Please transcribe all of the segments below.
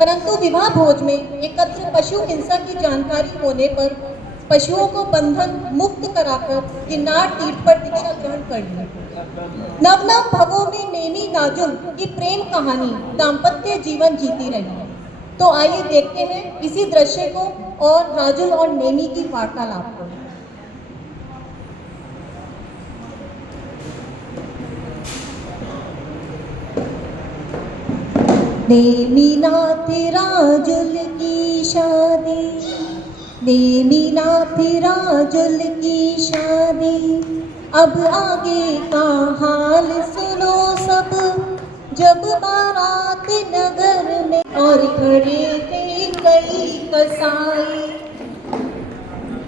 परंतु विवाह भोज में एकत्र पशु हिंसा की जानकारी होने पर पशुओं को बंधन मुक्त कराकर गिरनार तीर्थ पर दीक्षा ग्रहण कर ली। नव नव भवों में नेमी नाजुल की प्रेम कहानी दाम्पत्य जीवन जीती रही। तो आइए देखते हैं इसी दृश्य को और राजुल और नेमी की वार्तालाप को। नेमी नाथ राजुल की शादी, नेमी नाथ राजुल की शादी, अब आगे का हाल सुनो सब। जब बारात नगर में और खड़े थे कई कसाई,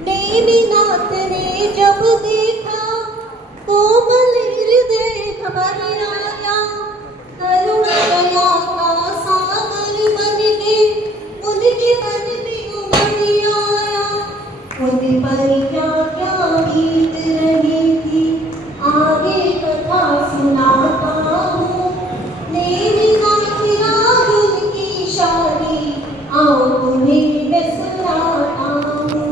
नेमी नाथ ने जब देखा कोमल हृदय भर आया। करुणा दया का सागर बन के उनके मन में उमड़ आया। उन पर क्या क्या बीत रही थी आगे कथा सुनाता हूँ। नेमी नाथ राजुल की शादी आओ तुम्हें मैं सुनाता हूँ।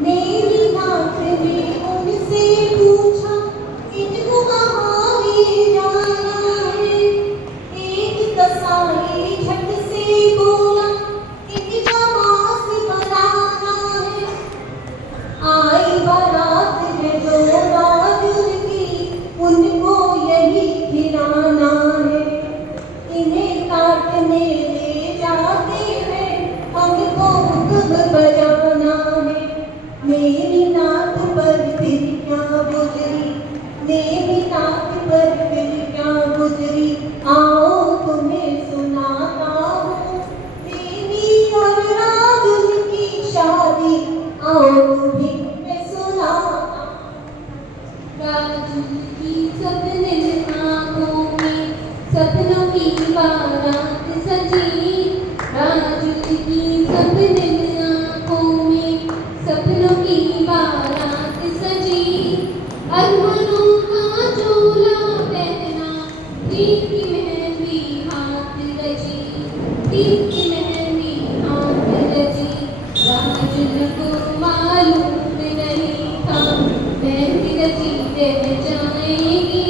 नेमी नाथ ने उनसे पूछा इनको कहाँ ले जाना है। एक कसाई झट से बोला इनका मांस बनाना है। आई बारात है जो राजुल की उनको यही खिलाना है। इन्हें काटने ले जाते हैं हमको हुक्म बजाना है। नेमी नाथ पर फिर क्या गुजरी, नेमी नाथ पर फिर क्या गुजरी, आओ तुम्हें सुनाता हूँ। नेमी और राजुल की शादी आओ तुम्हें मैं सुनाता हूँ। राजुल की सपने आँखों में सपनों की बारात सजी। राजुल की सपने आँखों में सपनों की बारात सजी। अरमानों का चोला पहना प्रीत की मेहंदी हाथ रची। प्रीत की मेहंदी हाथ रची। राजुल को मालूम नहीं था मेहंदी रची रह जाएगी।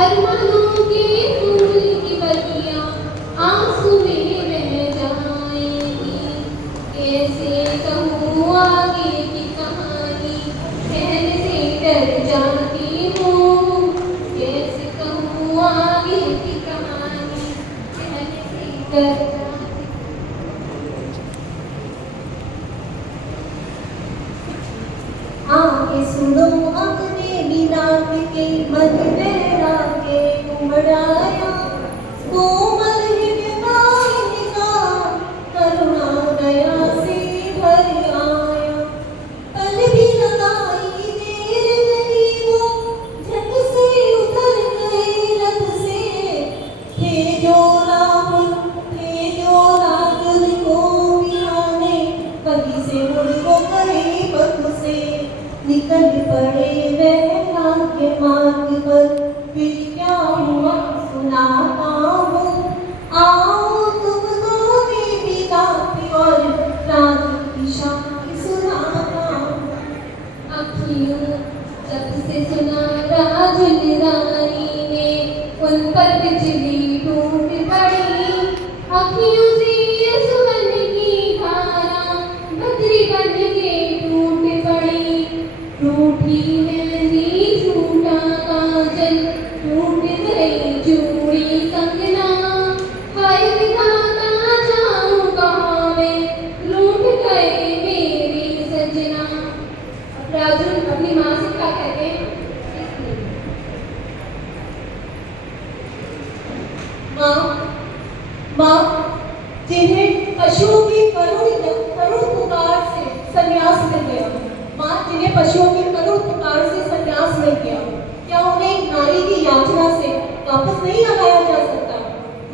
अरमानों के फूल की बगियां आंसू में रह जाएगी। कैसे कहूँ आगे की कहानी कहने से डर जाती हूँ। कैसे कहूँ आगे की कहानी कहने से डर जाती हूँ। आगे सुनो अपने नाथ के मन बहरा के उमड़ आया। कोमल हृदय का करुणा दया से भर आया। पल भी लगाई देर नहीं वो झट से उतर गए रथ से। थे जो राहुल को बिहाने कहीं से मुड़ को गए बख से। निकल पड़े वह के मार्ग पर फिर क्या हुआ सुनाता हूँ। आओ तुमको नेमी नाथ और राजुल की शादी सुनाता हूँ। अखियों जब से सुना राजुल रानी ने उन पर बिजली टूट पड़ी। अखियों से यशवन की धारा बदरी बन के टूट पड़ी। रूठी मेहंदी झूठा काजल टूट गई चूड़ी कंगना। हाय विधाता जाऊं कहाँ मैं लूट गए मेरी सजना। अब राजुल अपनी माँ से क्या कहते हैं? माँ जिन्हें पशुओं की करुण पुकार से संन्यास मिल गया। माँ जिन्हें पशुओं की करुण पुकार से संन्यास मिल गया, क्या उन्हें नारी की याचना से वापस नहीं लगाया जा सकता?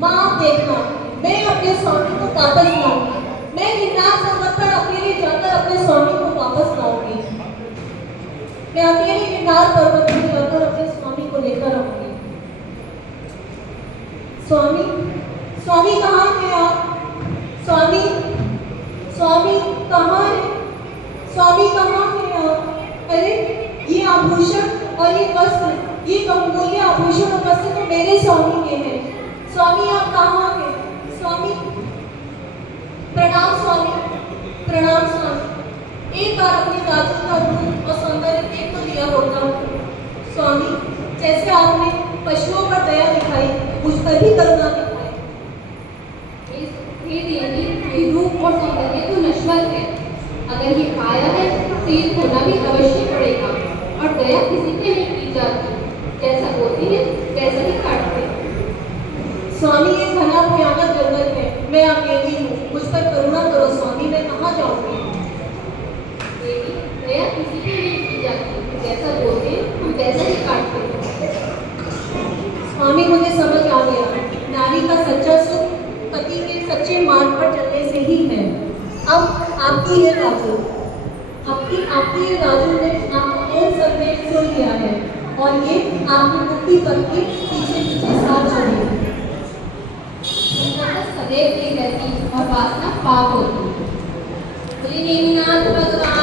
माँ आप देखना, मैं अपने स्वामी को वापस लाऊंगी। मैं गिरनार पर्वत पर अकेले जाकर अपने स्वामी को वापस लाऊंगी। मैं अकेले गिरनार पर्वत पर जाकर अपने स्वामी को लेकर आऊंगी। स्वामी स्वामी कहाँ हैं आप? स्वामी, स्वामी कहाँ है? स्वामी कहाँ हैं आप? अरे ये आभूषण और ये वस्त्र, ये बहुमूल्य आभूषण और वस्त्र तो मेरे स्वामी के हैं। स्वामी आप कहाँ हैं? स्वामी, प्रणाम स्वामी, प्रणाम स्वामी। एक बार अपने राजू का रूप और सौंदर्य देख तो लिया होता। स्वामी, जैसे आपने पशुओं पर दया दिखाई, मुझ पर भी करुणा दिखाई। हे देवी, ये रूप और सौंदर्य तो नश्वर है। अगर ये आया है तो ये खोना भी अवश्य पड़ेगा। और दया किसी पे नहीं की जाती, जैसा बोलती है वैसा ही काटते हैं। स्वामी, ये घना भयानक जंगल है, मैं अकेली हूँ, मुझ पर करुणा करो स्वामी, मैं कहाँ जाऊँगी? देवी, दया किसी पे नहीं की जाती, जैसा बोलते हैं हम वैसा ही काटते हैं। स्वामी, मुझे समझ आ गया, नारी का सच्चा सुख पति के सच्चे मार्ग पर चलने से ही है। अब आपकी ये राजू, आपकी ये राजू ने आपको ओम संदेश सुन लिया है और ये आपकी मुक्ति पर के पीछे पीछे साथ चलेगी। सदैव नहीं रहती और वासना पाप होती। बोले नेमिनाथ भगवान